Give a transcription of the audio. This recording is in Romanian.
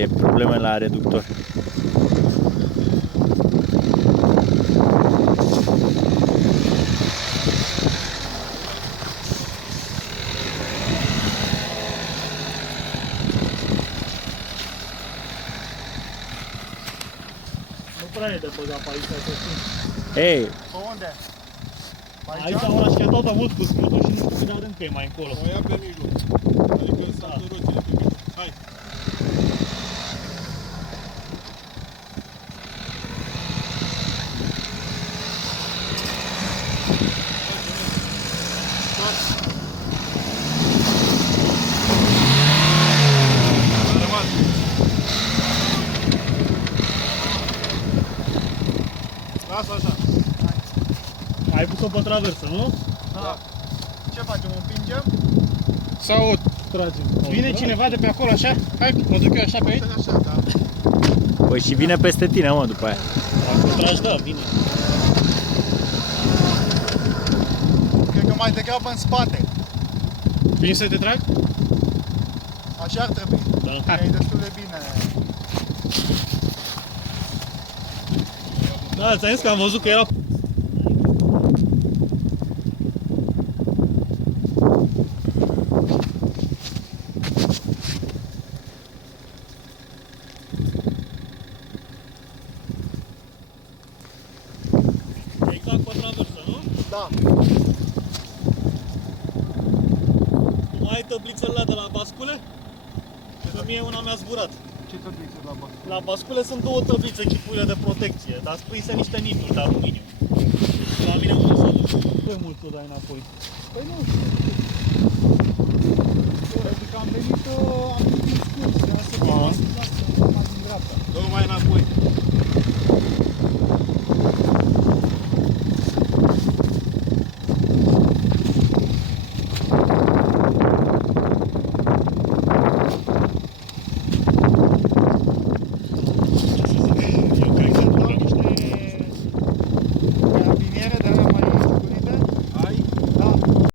E probleme la reductor. Nu prea e de băgat pe aici, să știi. Ei, Pe unde? Aici am rașchetat tot mult cu scutul și nu știu cât de adânc e mai încolo. O ia pe mijloc. Adică saltă roțile pe mijloc. Hai! A rămas. Lasă așa. Ai pus-o pe traversă, nu? Da. Ce facem? O împingem? Sau Tragem. vine cineva de pe acolo așa? Hai, mă duc eu așa pe ei? Așa, da. păi și vine peste tine, mă, după aia. Dacă tragi, da, bine. Cred că mai degrabă în spate. Vin să te trag? Așa ar trebui. Da. E destul de bine. Da, ți-am zis că am văzut că era... Exact pe traversă, nu? Da. Tu mai ai tăblițele alea de la bascule? Că mie una mi-a zburat. Ce trebuie la bă? La bascule sunt două tăblițe, chipurile de protecție, dar sprinse niște nipuri de aluminiu. La mine am lăsat. De mult o dai înapoi. Păi nu știu. Pentru că am venit, am venit scurs, trebuia să fie Ah. mai